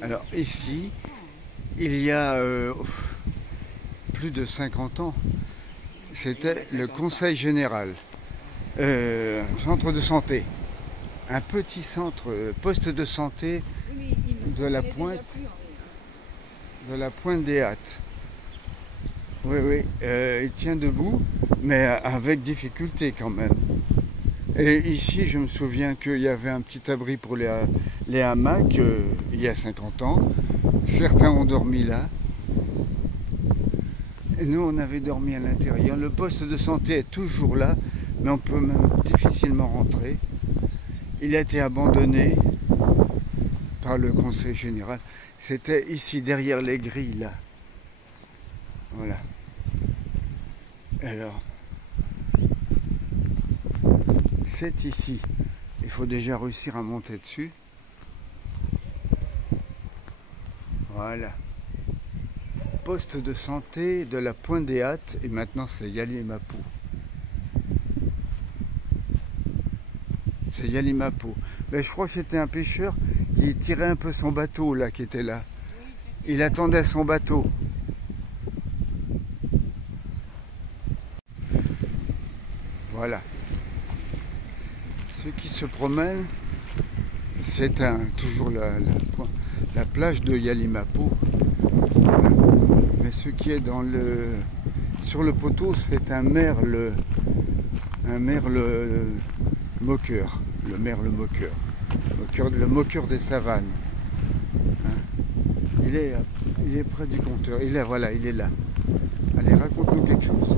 Alors ici, il y a plus de 50 ans, c'était le Conseil général, centre de santé, un petit centre, poste de santé de la Pointe des Hâtes. Oui, oui, il tient debout, mais avec difficulté quand même. Et ici, je me souviens qu'il y avait un petit abri pour les hamacs il y a 50 ans. Certains ont dormi là. Et nous, on avait dormi à l'intérieur. Le poste de santé est toujours là, mais on peut même difficilement rentrer. Il a été abandonné par le conseil général. C'était ici, derrière les grilles, là. Voilà. Alors, c'est ici. Il faut déjà réussir à monter dessus. Voilà. Poste de santé de la Pointe des Hâtes et maintenant c'est Yalimapou. C'est Yalimapou. Mais je crois que c'était un pêcheur qui tirait un peu son bateau là, qui était là. Il attendait son bateau. Voilà. Ceux qui se promènent, c'est toujours la plage de Yalimapou. Voilà. Mais ce qui est sur le poteau, c'est un merle moqueur. Le merle moqueur. Le moqueur des savanes. Hein? Il est près du compteur. Voilà, il est là. Allez, raconte-nous quelque chose.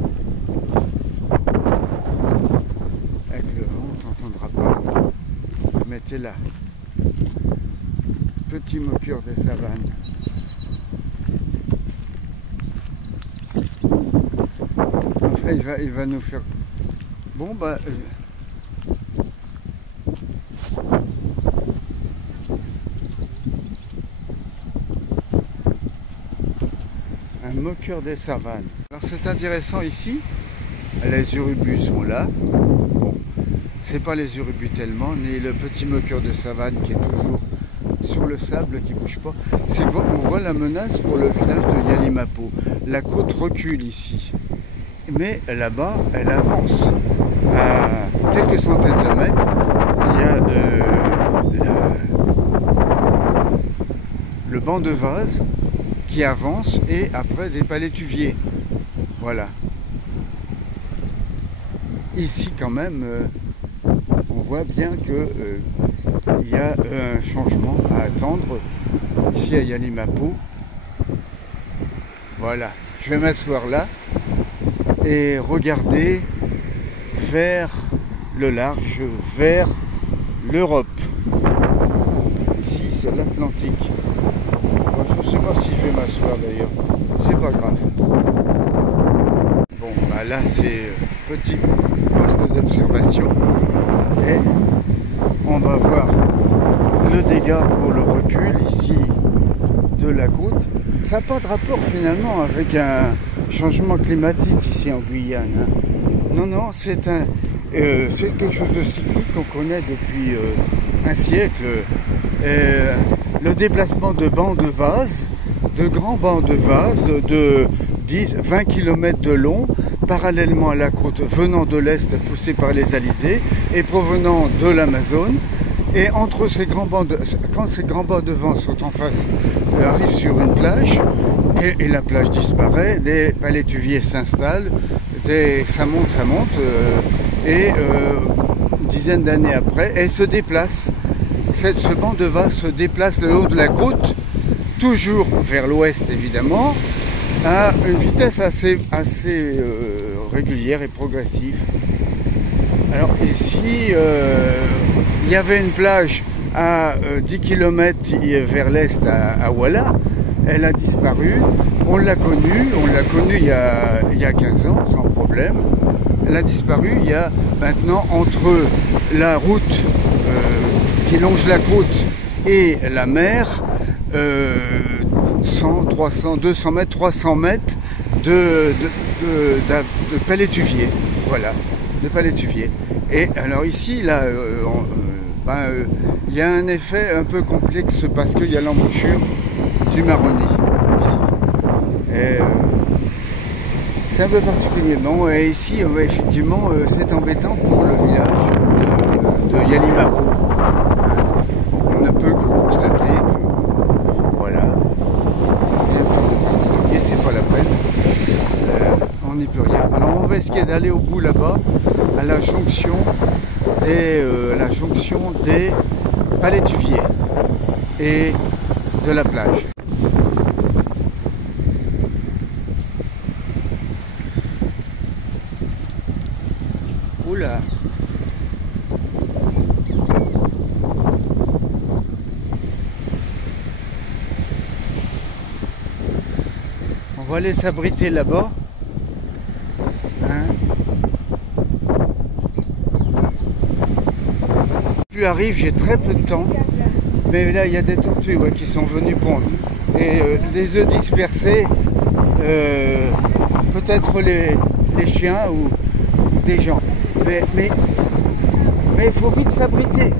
Avec le vent, on t'entendra pas. Mais t'es là. Petit moqueur des savanes. Enfin, il va nous faire... Bon, bah... Un moqueur des savanes. Alors c'est intéressant ici. Les urubus sont là. Bon, c'est pas les urubus tellement, ni le petit moqueur de savane qui est toujours sur le sable, qui bouge pas. On voit la menace pour le village de Yalimapou. La côte recule ici. Mais là-bas, elle avance. À quelques centaines de mètres, il y a le banc de vase qui avance et après des palétuviers. Voilà. Ici quand même, on voit bien que il y a un changement à attendre ici à Yalimapou. Voilà. Je vais m'asseoir là et regarder vers le large, vers l'Europe. Ici, c'est l'Atlantique. Je ne sais pas si je vais m'asseoir d'ailleurs. C'est pas grave. Bon, bah là, c'est petit poste d'observation. Et on va voir le dégât pour le recul ici de la côte. Ça n'a pas de rapport finalement avec un changement climatique ici en Guyane. Hein. Non, non, c'est quelque chose de cyclique qu'on connaît depuis un siècle. Le déplacement de bancs de vase, de grands bancs de vase de 10-20 km de long, parallèlement à la côte, venant de l'Est, poussés par les alizés, et provenant de l'Amazone. Et entre ces grands bancs quand ces grands bancs de vent sont en face, arrivent sur une plage, et la plage disparaît, des palétuviers s'installent, ça monte, et une dizaine d'années après, elle se déplace. Ce banc de vase se déplace le long de la côte, toujours vers l'ouest évidemment, à une vitesse assez régulière et progressive. Alors ici, il y avait une plage à 10 km vers l'est à Ouala. Elle a disparu. On l'a connue il y a 15 ans sans problème. Elle a disparu il y a maintenant entre la route qui longe la côte et la mer, 100, 300, 200 mètres, 300 mètres de palétuviers. Voilà, de palétuviers. Et alors ici, là, il y a un effet un peu complexe parce qu'il y a l'embouchure du Maroni ici. Et c'est un peu particulier. Bon, et ici, effectivement, c'est embêtant pour le village de Yalimapo. On ne peut que constater que, voilà, rien faire de particulier, c'est pas la peine. On n'y peut rien. Alors on va essayer d'aller au bout là-bas, à la jonction des Palétuviers et de la plage. Oula! On va aller s'abriter là-bas. Plus arrive, j'ai très peu de temps, mais là il y a des tortues qui sont venues pondre et des œufs dispersés, peut-être les chiens ou des gens, mais il faut vite s'abriter.